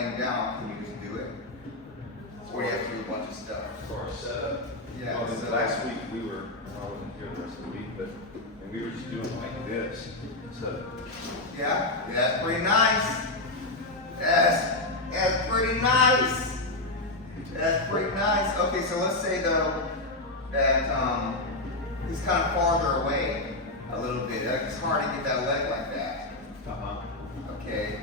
laying down, can you just do it? Or do you have to do a bunch of stuff? For our setup. Yeah. Well, So last week we were, I wasn't here the rest of the week, but and we were just doing like this. So yeah, that's pretty nice. That's pretty nice. That's pretty nice. Okay, so let's say though that he's kind of farther away a little bit. Like, it's hard to get that leg like that. Okay.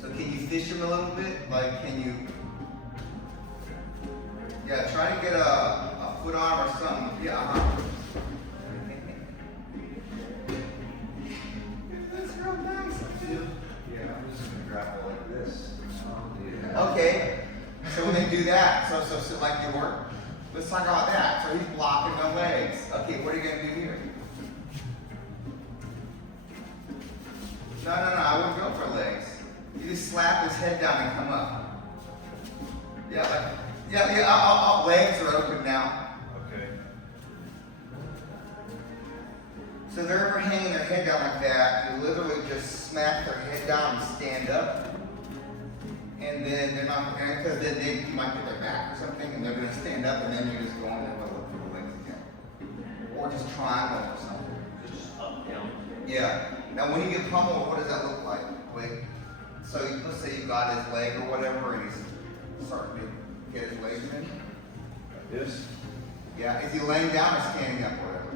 So can you fish him a little bit? Like, can you? Yeah, try to get a foot arm or something. Yeah. That's real nice. yeah, I'm just gonna grapple like this. Okay. So when they do that, so like you were. Let's talk about that. So he's blocking the legs. Okay, what are you gonna do here? No, I wouldn't go for legs. You just slap his head down and come up. Yeah, like, yeah, legs are open now. Okay. So they're ever hanging their head down like that, you literally just smack their head down and stand up. And then they're not going to, because then you might get their back or something, and they're going to stand up, and then you're just going to look for the legs again. Or just triangle or something. Just up, down. Yeah. Now when you get pummeled, what does that look like? Wait. So let's say you got his leg or whatever, and he's starting to get his legs in. Like this. Yeah. Is he laying down or standing up, whatever?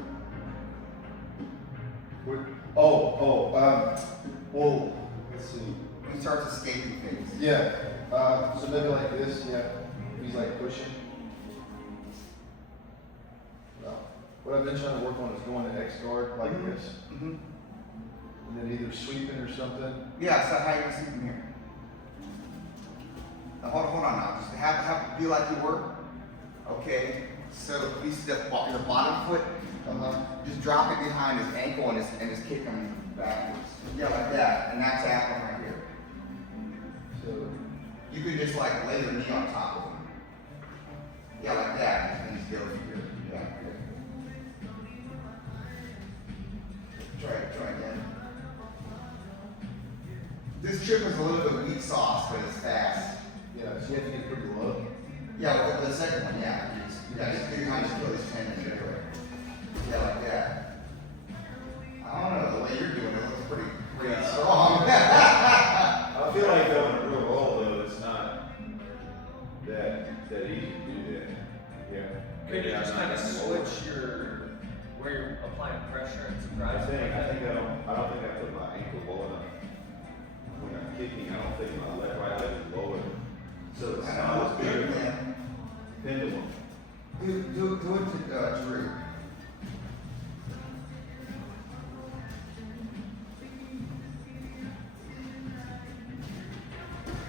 Well, let's see. When he starts escaping things. Yeah, so maybe like this, yeah. He's like pushing. What I've been trying to work on is going to X guard like this. Mm-hmm. And then either sweeping or something. Yeah, so how you see from here? Now hold on now. Just have it be like you were. Okay. So you see your bottom foot. Just drop it behind his ankle and just kick him backwards. Yeah, like that. And that's happening right here. So You could just like lay your knee on top of him. Yeah, like that. And just go over here. Yeah. Good. Try again. This trip is a little bit weak sauce, but it's fast. yeah, so you have to get pretty low. Yeah, well, the second one, yeah. Just kind of feel his tendons anyway. Yeah, like that. I don't know, the way you're doing it looks pretty Yeah. strong. I feel like though in a real roll though, it's not that easy to do that. Yeah. Could you Yeah, just I'm kind of not- switch where you're applying pressure and surprise? I don't think I put my ankle low enough. When I'm kicking, I don't think my right leg is lower. So it's not as big of a pendulum. Do it to Drew.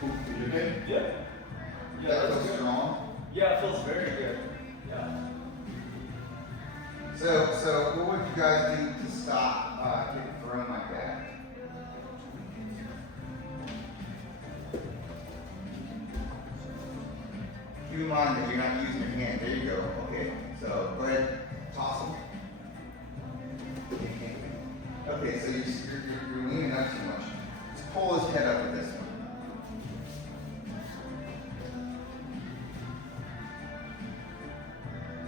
You okay? Yeah. That looks strong. Yeah, it feels very good. Yeah. So what would you guys do to stop getting thrown like that? Keep in mind that you're not using your hand. There you go. Okay. So go ahead, toss him. Okay, so you're leaning up too much. Just pull his head up with this one.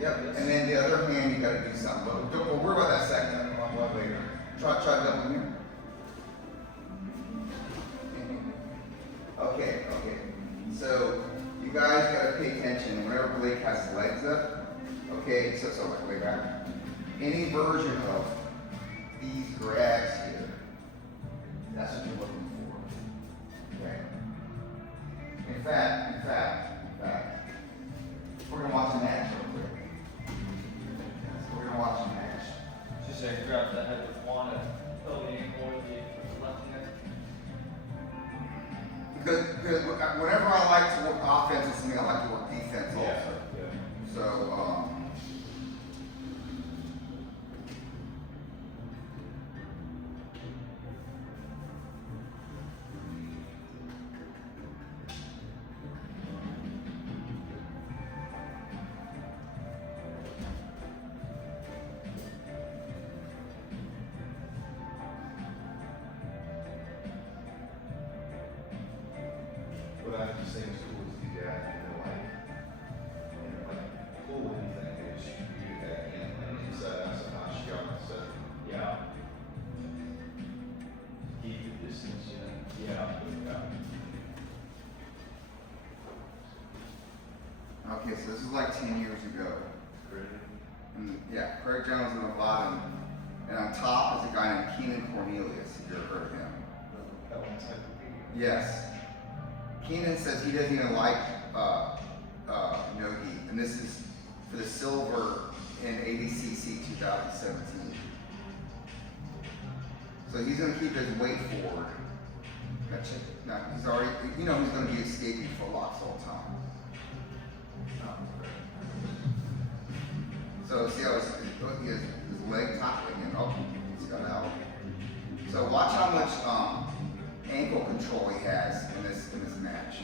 Yep, and then the other hand, you gotta do something. But don't worry about that second. I'll talk later. Try double here. Okay. So you guys gotta pay attention. Whenever Blake has his legs up, okay. So like way back. Any version of these grabs here, that's what you're looking for. Okay. In fact, we're gonna watch a match real quick. We're gonna watch a match. Just say grab the head with one and fill the ankle with the left hand. Because whenever I like to work offense with something, I like to work defense also. Yeah. So, have the same tools you got in real life. And like, pull anything, they just do that, and inside, that's a hot shot, so. Yeah. Keep the distance, you know. Yeah. Okay, so this is like 10 years ago. Great. And yeah, Craig Jones on the bottom, and on top is a guy named Keenan Cornelius. If you ever heard of him? Yes. Keenan says he doesn't even like no heat, and this is for the silver in ADCC 2017. So he's going to keep his weight forward. Now he's already, you know, he's going to be escaping footlocks all the time. So see how his leg toppling and oh, he's got out. So watch how much ankle control he has in this match.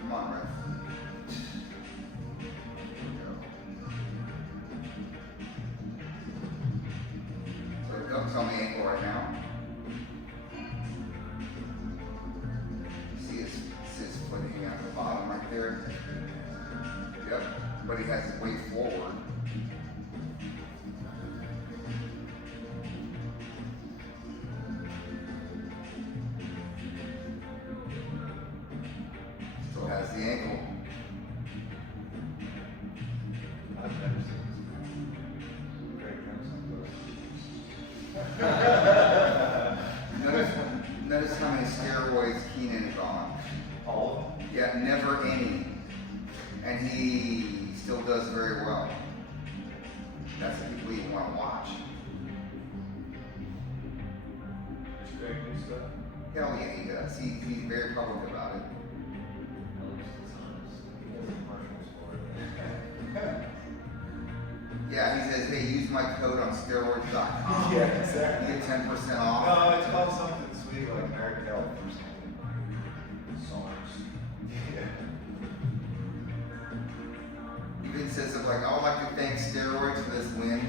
Come on, Ref. So it comes on the ankle right now. See his foot hanging out the bottom right there? Yep, but he has his weight forward. Still has the ankle. I've never seen Craig Jones Notice how many steroids Keenan is on. all of them. Yeah, never any. And he still does very well. That's the people you want to watch. Is Craig new stuff? Hell yeah, he does. He's very public about it. Yeah, he says, hey, use my code on steroids.com. Yeah, exactly. You get 10% off. No, it's called something sweet like American Health or something. SARS. Yeah. Even says something like, I would like to thank steroids for this win.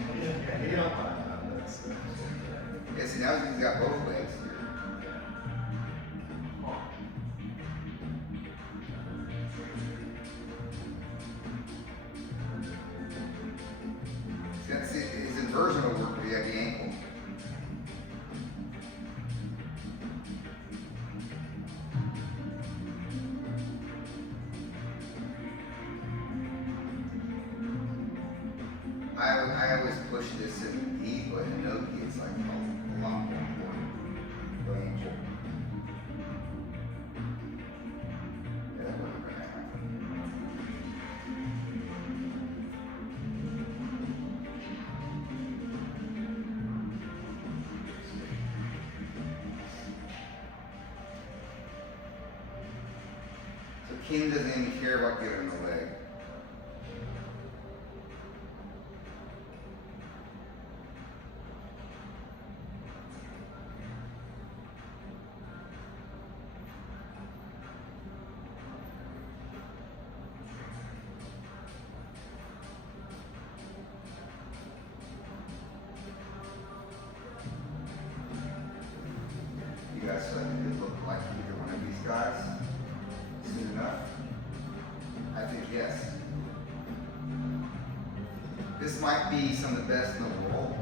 You don't mind that stuff. Yeah, see, now he's got both legs here. See, that's it. His inversion will work, but he had the ankle. I always push this in heat, but in no heat, it's like a lot more important. The ankle. Yeah, that wasn't gonna happen. So King doesn't even care about giving him the leg. You guys could look like either one of these guys soon enough? I think yes. This might be some of the best in the world,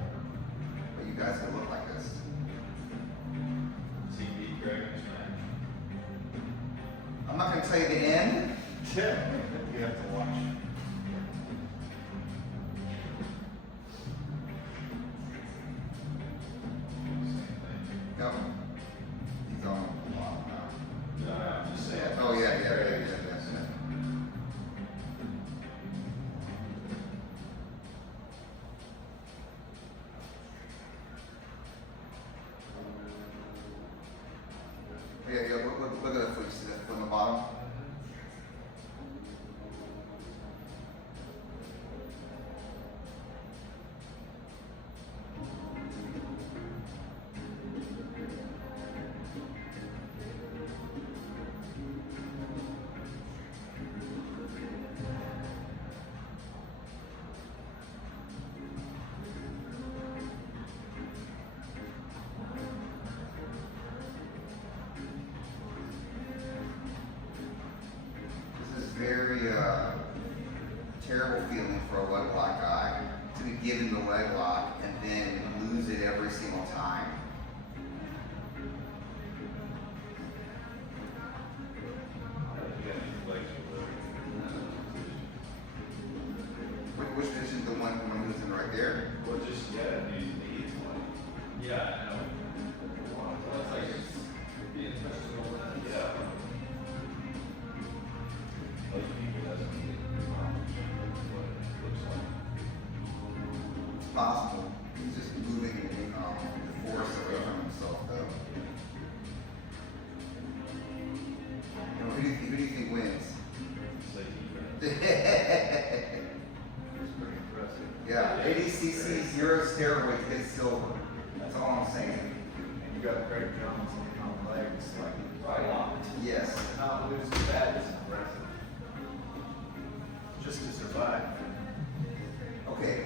but you guys could look like this. TV Dragon's match. I'm not gonna tell you the end. Yeah. You have to watch. No. He's on the bottom now. No, I'm just saying. Oh, yeah. Yeah, look at the foot, you see that foot on the bottom? terrible feeling for a leg lock guy to be given the leg lock and then lose it every single time. You got your legs for Which position is the one I'm losing right there? Well, just, yeah, use knees, like, Yeah, I know. Looks like it's being touched a little bit. yeah. Most people doesn't need what it looks like. It's possible. He's just moving the force away from himself, though. You know, who do you think wins? It's like defense. It's pretty impressive. Yeah, ADCC, zero steroids, gets silver. That's all I'm saying. And you got Craig Jones on legs, like, Right on. Yes. not losing that is impressive. Just to survive. Okay.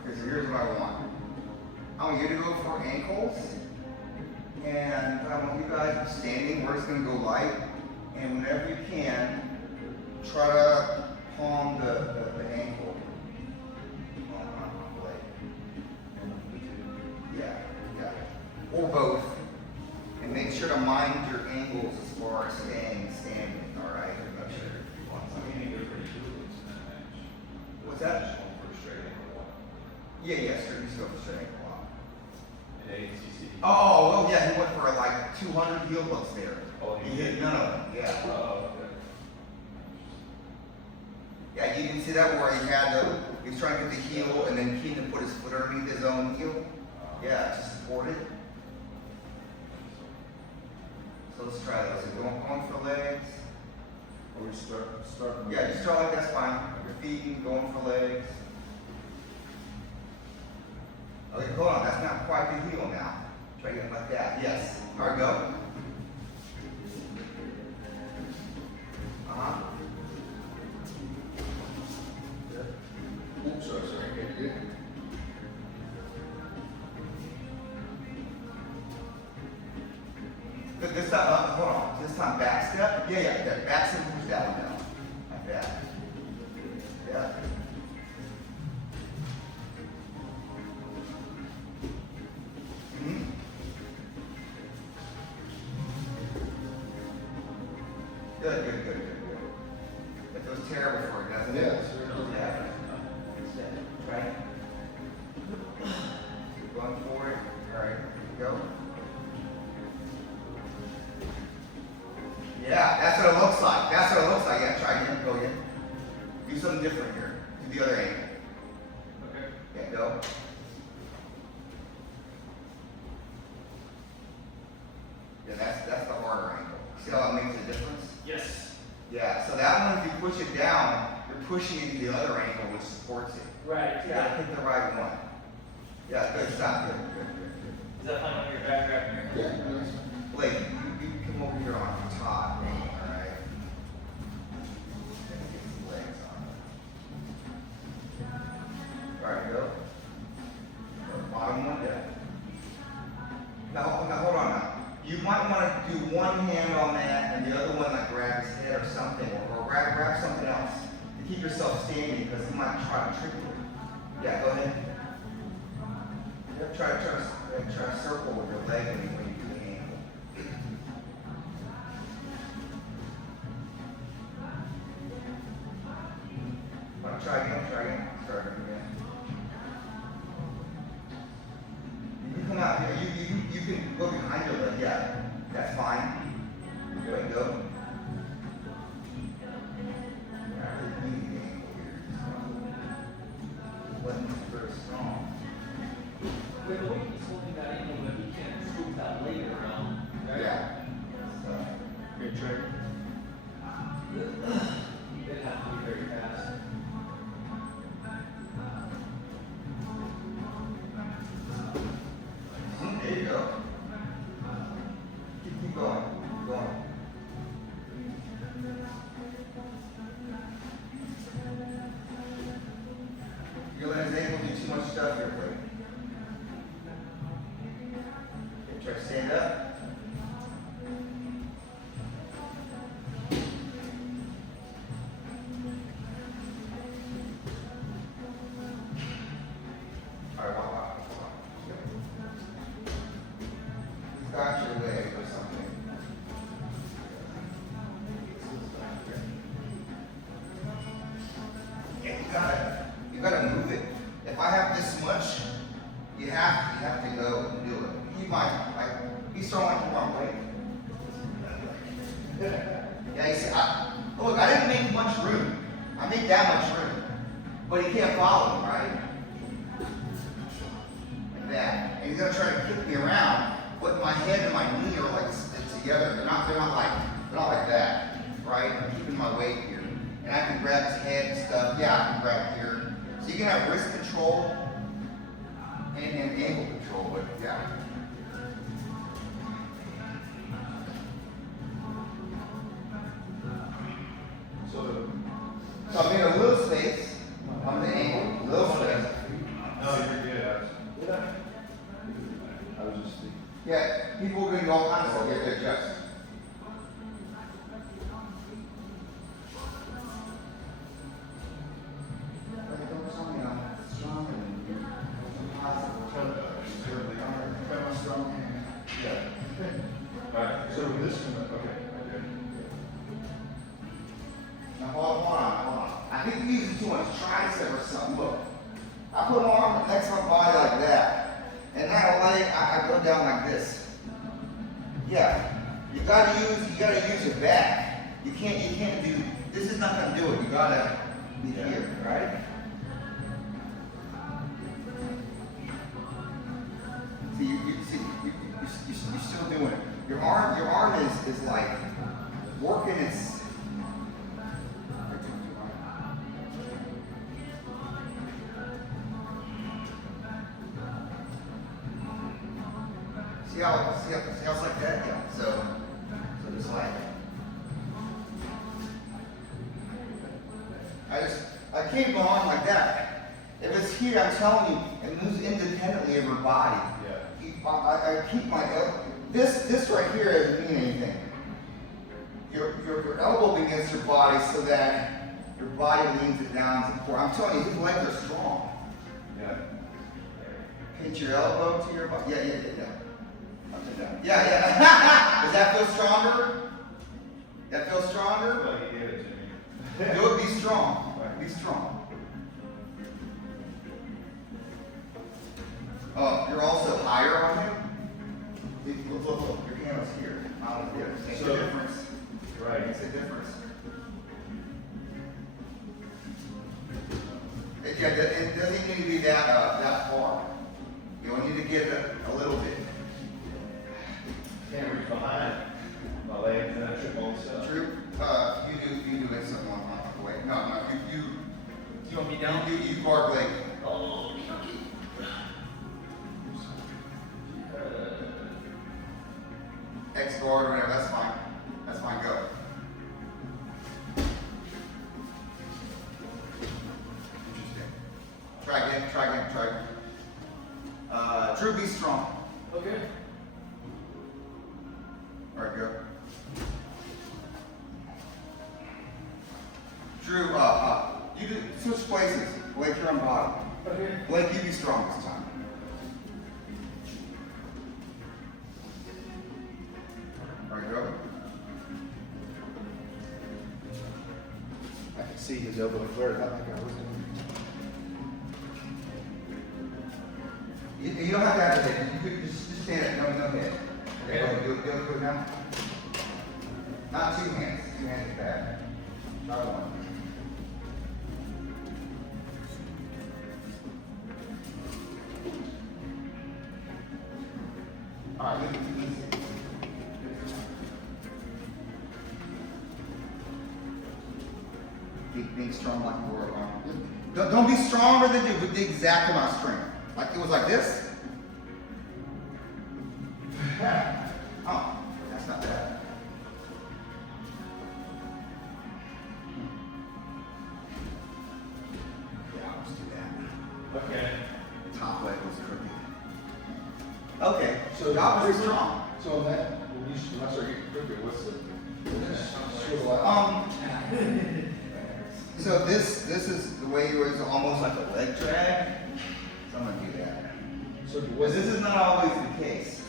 Okay, so here's what I want. I want you to go for ankles. And I want you guys standing. We're just going to go light. And whenever you can, try to palm the ankle on the leg. Yeah, yeah. Or both. And make sure to mind your angles as far as staying standing, alright? Make sure. I mean, they're pretty good in that match. What's that? Just going for a straight ankle lock. Yeah, sure. You still have to straight ankle lock. And ACC. Oh, well, yeah, he went for like 200 heel hooks there. Oh, He hit none of them, yeah. Oh, okay. Yeah, you can see that where he was trying to get the heel and then Keenan put his foot underneath his own heel. Yeah, to support it. So let's try those. So going for legs. Or we start. Yeah, just start like that's fine. Your feet going for legs. Okay, hold on. That's not quite the heel now. Try to get it like that. Yes. All right, go. Uh-huh. Oops, sorry, get good. This time, hold on. This time, back step. Yeah, that back step, push that one down. Like that. Yeah. Mm-hmm. Good. That feels terrible for you, doesn't it? Yeah, sure. Yeah. Right. Keep going forward. All right, go. Yeah, that's what it looks like. Yeah, try again. Go again. Do something different here. Do the other ankle. Okay. Yeah, go. Yeah, that's the harder ankle. See how it makes a difference? Yes. Yeah, so that one, if you push it down, you're pushing into the other ankle, which supports it. Right. You gotta pick the right one. Yeah, good, stop, good. Is that fine on your back wrap here? Yeah. Blake, you come over here on top, alright? Get some legs on. Alright, go. Bottom one down. Now hold on now. You might want to do one hand on that and the other one like grab his head or something, or grab something else to keep yourself standing because he might try to trick you. Yeah, go ahead. Yeah, try to circle with your leg when you do the ankle. Want to try again? Start again. You can come out here. You can go behind your leg. Yeah, that's fine. Go ahead and go. Yeah, I really need the ankle here. Wasn't very strong. Wait, the way he's holding that ankle, but he can't swoop that leg around. Right? Yeah. So, Good trick. It'd have to be very fast. there you go. Keep going. Keep going. You're letting his ankle do too much stuff here, Blake. you gotta move it. If I have this much, you have to go and do it. Keep be strong like you want, right? Yeah, you see, look, I didn't make much room. I made that much room. But he can't follow me, right? Like that. And he's gonna try to kick me around, but my head and my knee are like together. They're not like that, right? I'm keeping my weight here. And I can grab his head and stuff. Yeah, I can grab here. So you can have wrist control and ankle control, but yeah. So I made a little space on the ankle, little space. No, you're good. I was just thinking. Yeah, people are gonna do all kinds of stuff. You have to adjust. Don't tell me I'm strong and positive. I'm strong. Yeah. Alright, so this one, okay. Now hold on. I think you're using too much tricep or something. Look, I put an arm next to my body like that, and that leg I go down like this. Yeah, you gotta use your back. You can't do. This is not gonna do it. You gotta be here, right? See, you're still doing it. Your arm is like working its. See how it's like that? Yeah. So just like I keep going like that. If it's here, I'm telling you, it moves independently of your body. Yeah. I keep my this right here doesn't mean anything. Your elbow against your body so that your body leans it down to the core. I'm telling you, his legs are strong. Yeah. Pinch your elbow to your body. Yeah. Up and down. Yeah. Does that feel stronger? That feels stronger? Well, you gave it to me. Do it. Be strong. Be strong. You're also higher on him. Look. Your hand is here. Not here. Makes a difference. Right. Makes a difference. It doesn't need to be that far. You only need to get it a little bit. Can't reach behind my legs and I trip on stuff. Drew, you do it something on the way. No, You want me down? you guard leg. Oh, X guard or whatever, that's fine. That's fine, go. Interesting. Try again. Drew, be strong. okay. Alright, go. Drew, you do switch places. Blake, you're on bottom. Okay. Blake, you be strong this time. Alright, go. I can see his elbow flared up like I was doing. You don't have to have it. You could just stand up. No head. Okay, do it now. Not two hands. Two hands is bad. Try one. All right, being strong like you were. Don't be stronger than you, but the exact amount of strength. Like it was like this. Oh, that's not bad. Yeah, let's do that. Okay. The top leg was crooked. Okay, So that was strong. So that when I start getting crooked, what's the swivel out? So this is the way it was almost like a leg drag. So I'm gonna do that. So Because this is not always the case.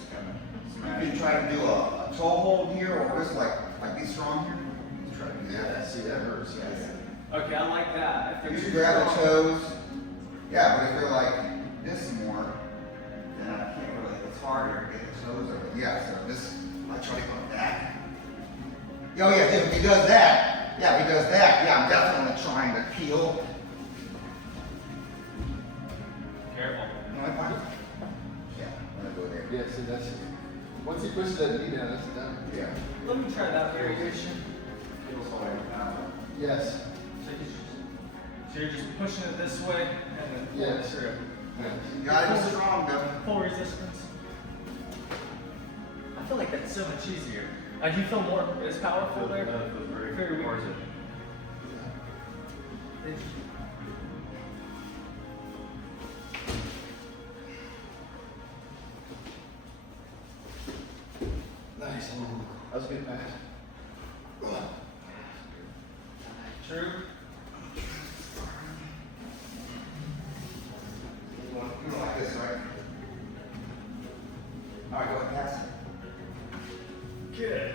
You can try to do a toe hold here or just like be strong here. Just try to do that. See, that hurts. Yes. Okay, I like that. If You they're just too grab the strong- toes. Yeah, but if they're like this more, then I can't really, it's harder to get the toes over. Yeah, so this, I try to go like that. Oh yeah, if he does that, yeah, I'm definitely trying to peel. Careful. You know what? Yeah, I'm gonna go there. Yeah, see, that's, once he pushes that knee down, that's done. Yeah. Let me try that variation. Yes. So you're just pushing it this way and then pull it Yes. through. You gotta be strong, Devin. Full resistance. I feel like that's so much easier. Do you feel more as powerful there? Very weak. Interesting. Nice. That was a good pass. True. You don't like this, right? All right, go ahead, pass it. Good.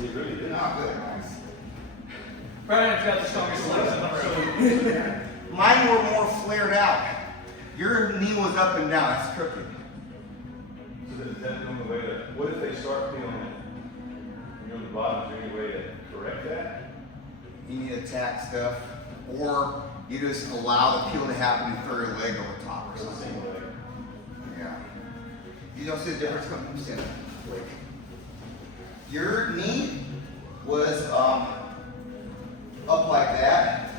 He really did. Not good, nice. Brian's got the strongest legs in the room. Mine were more flared out. Your knee was up and down. That's crooked. So then is that the only way to, what if they start peeling it? When you're on the bottom, is there any way to correct that? You need to tack stuff, or you just allow the peel to happen and throw your leg over top or Or the something. same way? Yeah. You don't see the difference coming from center. Like, your knee was up like that.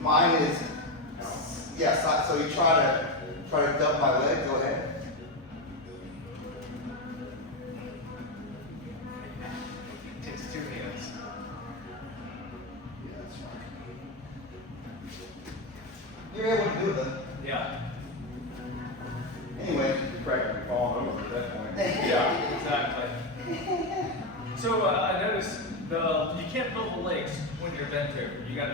Mine is, yeah. So you try to dump my leg. Go ahead. Takes two hands. Yeah, that's fine. You're able to do it though. Yeah. Anyway. You're practically falling over at that point. Yeah, exactly. So I noticed you can't build the legs when you're bent over. You got to